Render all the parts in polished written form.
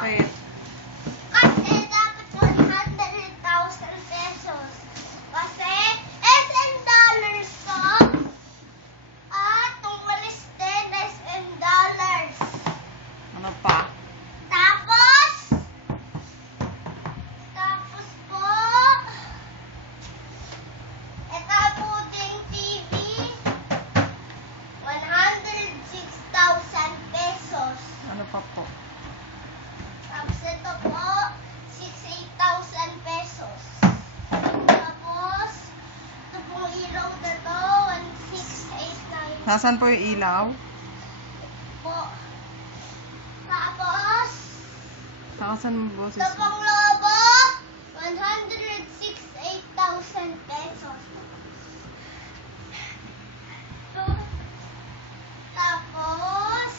Bakit? Kasi dapat 100,000 pesos. Kasi SM dollars ko. At tumalis din SM dollars. Ano pa? Tapos po, ito po ding TV, 106,000 pesos. Ano pa po? Tapos ito po, 68,000 pesos. Tapos, ito pong ilaw na to, 1,689 Nasaan po yung ilaw? po. Tapos, Nakasan mo boses ito mo? pong lobo, 168,000 pesos. Tapos,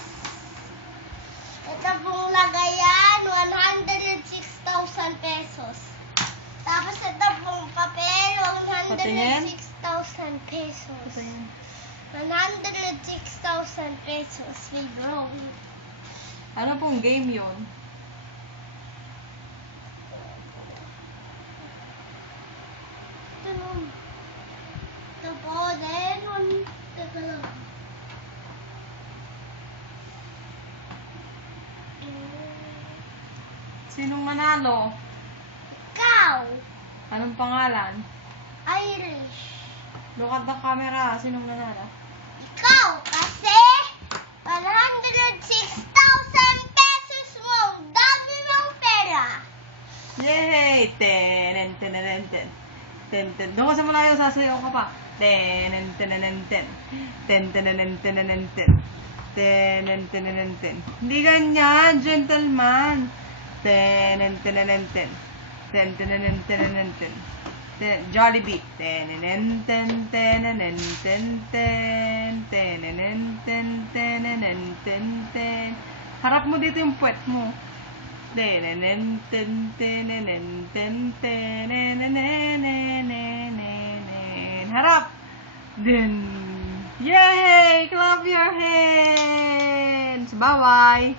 ito pong lagayan, 106,000 pesos. Tapos ito pong papel, Patingin? 106,000 pesos. Ito yun. 106,000 pesos. We grow. Ano pong game yun? Ito po, then, teka lang. Sinong nanalo? Ikaw, Anong pangalan? Irish. Look at the camera. Sinong nanalo? Ikaw, kasi 106,000 pesos mo. Dami mong pera. Yay! Tenen, tenen, ten. Ten, ten. Doon ka sa malayo, sasayaw ka pa. Tenen, tenen, ten. Ten, tenen, tenen, ten. Tenen, tenen, ten. Hindi ganyan, gentleman. Tenen, tenen, ten. Ten, tenen, tenen, ten. Jollibee. Tenen, ten, tenen, ten, ten. Tenen, ten, tenen, ten, ten. Harap mo dito yung puwet mo. Tenen, ten, tenen, ten, tenen. Harap! Din! Yay! Clap your hands! Bye-bye!